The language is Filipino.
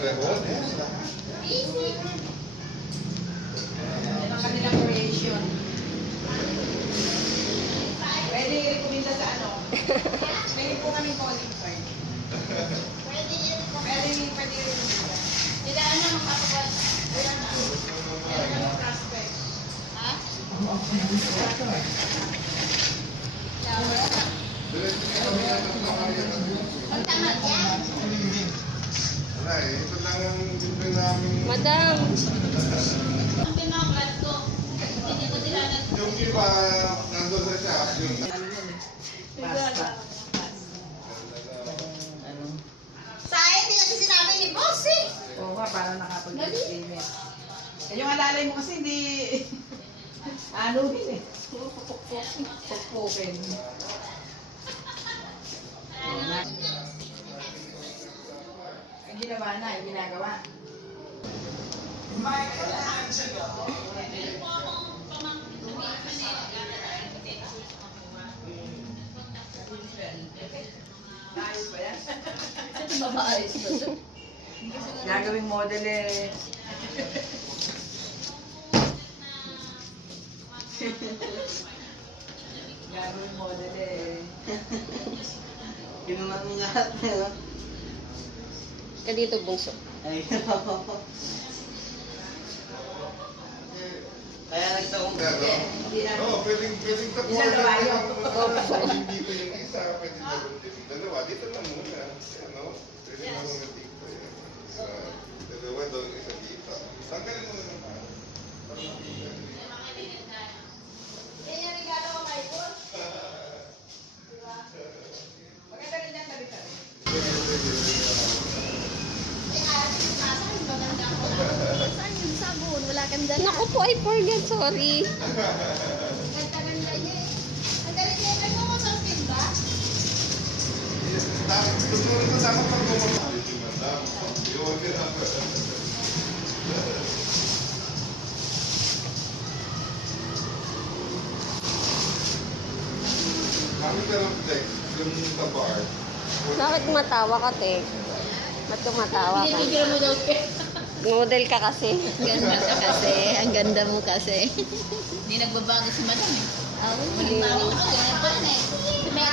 Yan ang kanilang creation. Pwede i-recommenda sa ano? Pwede po kaming calling card. Pwede i-recommenda. Sila ano makapagod? Ayan na. Yan ang kanilang prospect. Ha? Ang tama yan. Wala eh, ito lang ang libre namin. Madam. Ang pinakalat ko. Hindi ko sila Yung iba, nandun sa shop, yung... Pasta. Sayang, hindi kasi sinabi ni boss eh. Oo nga, para nakapag-experiment. Eh, yung alalay mo kasi hindi... ano din eh. Pukpukin. Oo nga. Ang ginawa na, yung ginagawa. Ayos ba yan? Mabaayos ba ito? Gagawing model eh. Gagawing model eh. Kinuha mo lahat na. Ka dito, bungso. Ay, kaya nagtaong Hindi na. Oo, pwedeng tapuan Isang kabayo. Pwedeng dito yung isa, pwedeng yung dalawa. Dito lang muna. Ano? Pwede na muna dito. Isa, dalawa doon, isa dito. Tanggalin mo na naman. Yan yung regalo ko kay boss. Maganda rin yan, tabi-tabi. Eh, ayaw yung kasa, yung maganda ko. Saan yung sabon? Wala kang dala. Naku po, I forget. Sorry. Ganda-ganda niya eh. Ang galing niya. Ano mo sa timba? Tutunan mo dapat pag bumabalik yung madam. Yun, Kami ka ng text, yung sa bar. Bakit matawa ka, te? Ba't tumatawa ka? Binibigyan mo daw kayo. Model ka kasi. Ganda ka kasi. Ang ganda mo kasi. Hindi nagbabago si madam eh. Walang bago ka. Ganyan pa rin eh. May